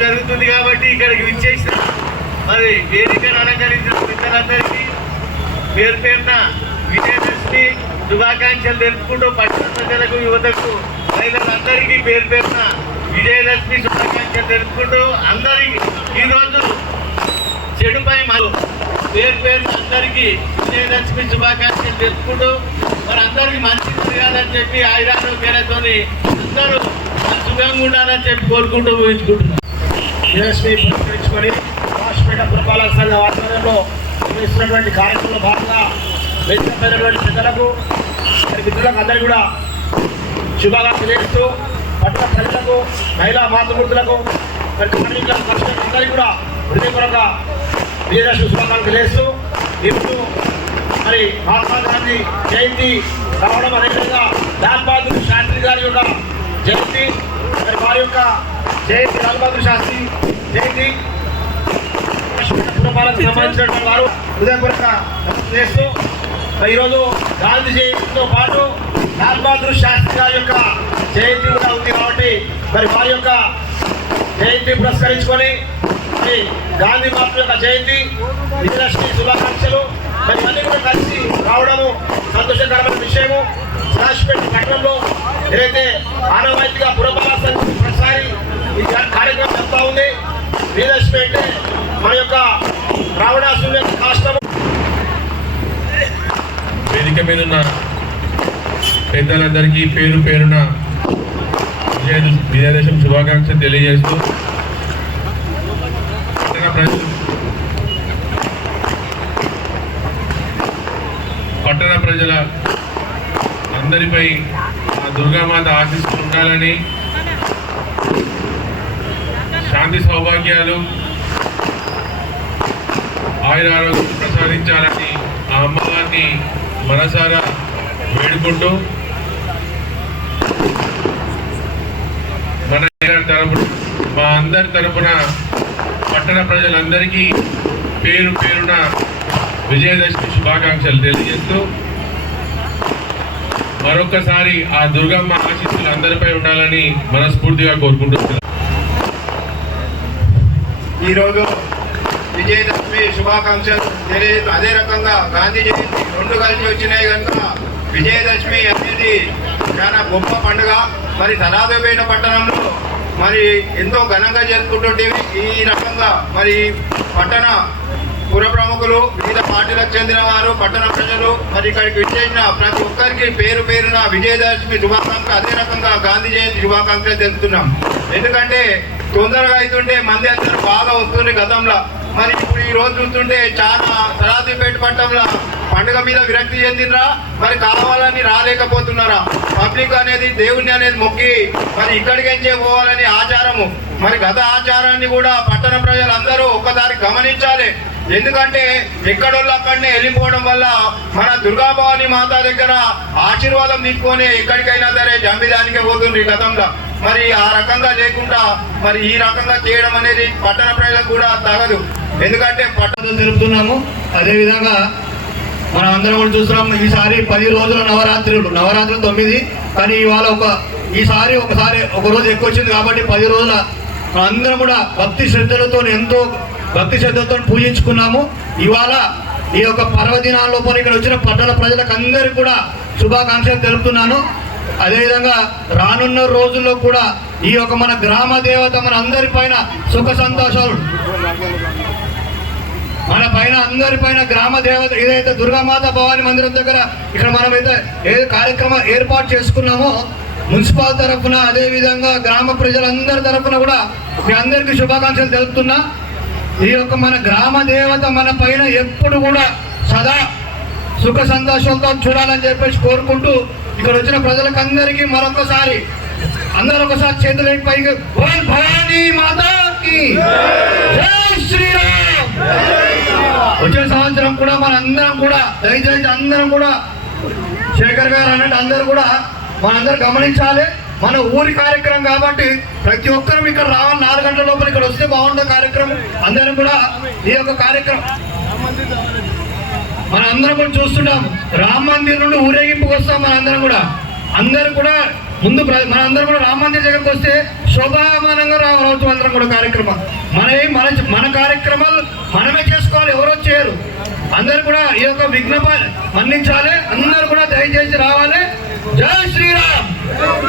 జరుగుతుంది కాబట్టి ఇక్కడికి విచ్చేసిన. మరి వేదికను అలంకరించిన మిత్రులందరికీ పేరు పేరున విజయదశమి శుభాకాంక్షలు తెలుపుకుంటూ పట్టణ ప్రజలకు యువతకు మహిళలందరికీ పేరు పేరున విజయదశమి శుభాకాంక్షలు తెలుపుకుంటూ అందరికీ ఈరోజు చెడుపై మరో పేరు పేరున అందరికీ విజయదశమి శుభాకాంక్షలు తెలుపుకుంటూ మరి అందరికీ మంచి జరగాలని చెప్పి ఆయురారోగ్యాలతోని అందరూ సుఖంగా ఉండాలని చెప్పి కోరుకుంటూ ఊహించుకుంటున్నాం యూఎస్పీ పురస్కరించుకొని రాష్ట్రపేట పురపాలక సంఘం ఆధ్వర్యంలో నిర్వహిస్తున్నటువంటి కార్యక్రమంలో భాగంగా వేదికపైనటువంటి పెద్దలకు మరి మిత్రులకు అందరికీ కూడా శుభాకాంక్షలు చేస్తూ పట్టణ ప్రజలకు మహిళా మాతృమూర్తులకు మరి కార్మికుల కర్షకులకు అందరికీ కూడా హృదయపూర్వక విజయదశమి శుభాకాంక్షలు చేస్తూ ఇప్పుడు మరి మహాత్మా గాంధీ జయంతి రావడం అదేవిధంగా లాల్ బహదూర్ శాస్త్రి గారి యొక్క జయంతి మరి వారి యొక్క జయంతి లాల్ బహదూర్ శాస్త్రి జయంతి పురపాలకు సంబంధించినటువంటి వారు హృదయపూర్వక చేస్తూ ఈరోజు గాంధీ జయంతితో పాటు లాల్ బహదూర్ శాస్త్రి గారి యొక్క జయంతి కూడా ఉంది కాబట్టి మరి వారి యొక్క జయంతి పురస్కరించుకొని మరి గాంధీ మహాత్మ యొక్క జయంతి విజయలక్ష్మి శుభాకాంక్షలు మరి ఇవన్నీ కూడా కలిసి రావడము సంతోషకరమైన విషయము. రాజపేట పట్టణంలో ఏదైతే ఆనవాయితీగా పురపాలక సంఘం ప్రతిసారి ఈ కార్యక్రమం జరుగుతూ ఉంది విజయలక్ష్మి మా మన యొక్క రావణాసుని యొక్క వేదిక మీద ఉన్న పెద్దలందరికీ పేరు పేరున విజయ విజయదశమి శుభాకాంక్షలు తెలియజేస్తూ పట్టణ ప్రజలు పట్టణ ప్రజల అందరిపై ఆ దుర్గామాత ఆశిస్తూ ఉండాలని శాంతి సౌభాగ్యాలు ఆయుర ఆరోగ్యం ప్రసాదించాలని ఆ అమ్మవారిని మనసారా వేడుకుంటూ మన తరపున మా అందరి తరపున పట్టణ ప్రజలందరికీ పేరు పేరున విజయదశమి శుభాకాంక్షలు తెలియజేస్తూ మరొకసారి ఆ దుర్గమ్మ ఆశీస్సులు అందరిపై ఉండాలని మనస్ఫూర్తిగా కోరుకుంటున్నాను ఈరోజు విజయదశమి శుభాకాంక్షలు తెలియదు అదే రకంగా గాంధీ జయంతి రెండు కలిసి వచ్చినాయి కనుక విజయదశమి అనేది చాలా గొప్ప పండుగ. మరి సనాథపేట పట్టణంలో మరి ఎంతో ఘనంగా జరుపుకుంటుంటే ఈ రకంగా మరి పట్టణ పుర ప్రముఖులు వివిధ పార్టీలకు చెందిన వారు పట్టణ ప్రజలు మరి ఇక్కడికి విచ్చేసిన ప్రతి ఒక్కరికి పేరు పేరున విజయదశమి శుభాకాంక్షలు అదే రకంగా గాంధీ జయంతి శుభాకాంక్షలు తెలుపుతున్నాం. ఎందుకంటే తొందరగా అవుతుంటే మంది అందరూ బాగా వస్తుంది గతంలో. మరి ఇప్పుడు ఈ రోజు చూస్తుంటే చాలా సరాతిపేట పట్టణంలో పండుగ మీద విరక్తి చెందినరా మరి కావాలని రాలేకపోతున్నారా? పబ్లిక్ అనేది దేవుణ్ణి అనేది మొక్కి మరి ఇక్కడికెంచే పోవాలని ఆచారము. మరి గత ఆచారాన్ని కూడా పట్టణ ప్రజలందరూ ఒక్కసారి గమనించాలి. ఎందుకంటే ఎక్కడోళ్ళు అక్కడనే వెళ్ళిపోవడం వల్ల మన దుర్గాభవాని మాత దగ్గర ఆశీర్వాదం తీసుకొని ఎక్కడికైనా సరే జంబిదానికే పోతుంది గతంలో. మరి ఆ రకంగా లేకుండా మరి ఈ రకంగా చేయడం అనేది పట్టణ ప్రజలకు కూడా తగదు. ఎందుకంటే పట్టణ తెలుపుతున్నాము అదేవిధంగా మనం అందరం కూడా చూస్తున్నాం ఈసారి పది రోజుల నవరాత్రులు. నవరాత్రులు తొమ్మిది. కానీ ఇవాళ ఒక ఈసారి ఒకసారి ఒక రోజు ఎక్కువ వచ్చింది కాబట్టి పది రోజుల అందరం కూడా భక్తి శ్రద్ధలతో ఎంతో భక్తి శ్రద్ధలతో పూజించుకున్నాము. ఇవాళ ఈ యొక్క పర్వదినాల లోపల ఇక్కడ వచ్చిన పట్టణ ప్రజలకు అందరికీ కూడా శుభాకాంక్షలు తెలుపుతున్నాను. అదేవిధంగా రానున్న రోజుల్లో కూడా ఈ యొక్క మన గ్రామ దేవత మన అందరి పైన సుఖ సంతోషాలు మన పైన అందరి పైన గ్రామ దేవత ఏదైతే దుర్గామాత భవాని మందిరం దగ్గర ఇక్కడ మనం అయితే ఏ కార్యక్రమం ఏర్పాటు చేసుకున్నామో మున్సిపల్ తరఫున అదేవిధంగా గ్రామ ప్రజలందరి తరఫున కూడా మీ అందరికీ శుభాకాంక్షలు తెలుపుతున్నా. ఈ యొక్క మన గ్రామ దేవత మన పైన ఎప్పుడు కూడా సదా సుఖ సంతోషంతో చూడాలని చెప్పేసి కోరుకుంటూ ఇక్కడ వచ్చిన ప్రజలకు అందరికీ మరొకసారి అందరూ ఒకసారి చేతులు పైకి భవానీ మాతాకి జై శ్రీ వచ్చే సంవత్సరం కూడా మన అందరం కూడా దయచేసి అందరం కూడా శేఖర్ గారు అన్నట్టు అందరూ కూడా మనందరూ గమనించాలి. మన ఊరి కార్యక్రమం కాబట్టి ప్రతి ఒక్కరం ఇక్కడ రావాలి. నాలుగు గంటల లోపల ఇక్కడ వస్తే బాగుంటుంది కార్యక్రమం. అందరం కూడా ఈ యొక్క కార్యక్రమం మన అందరం కూడా చూస్తున్నాం రామ మందిర్ నుండి ఊరేగింపుకి వస్తాం మన అందరం కూడా. అందరూ కూడా ముందు ప్ర- మనందరం కూడా రామ మందిర్ దగ్గరకు వస్తే శోభామానంగా రా- రావచ్చు అందరం కూడా కార్యక్రమం. మన మన మన కార్యక్రమాలు మనమే చేసుకోవాలి. ఎవరో చేయరు. అందరు కూడా ఈ యొక్క విజ్ఞప మన్నించాలి. అందరు కూడా దయచేసి రావాలి. జై శ్రీరామ్!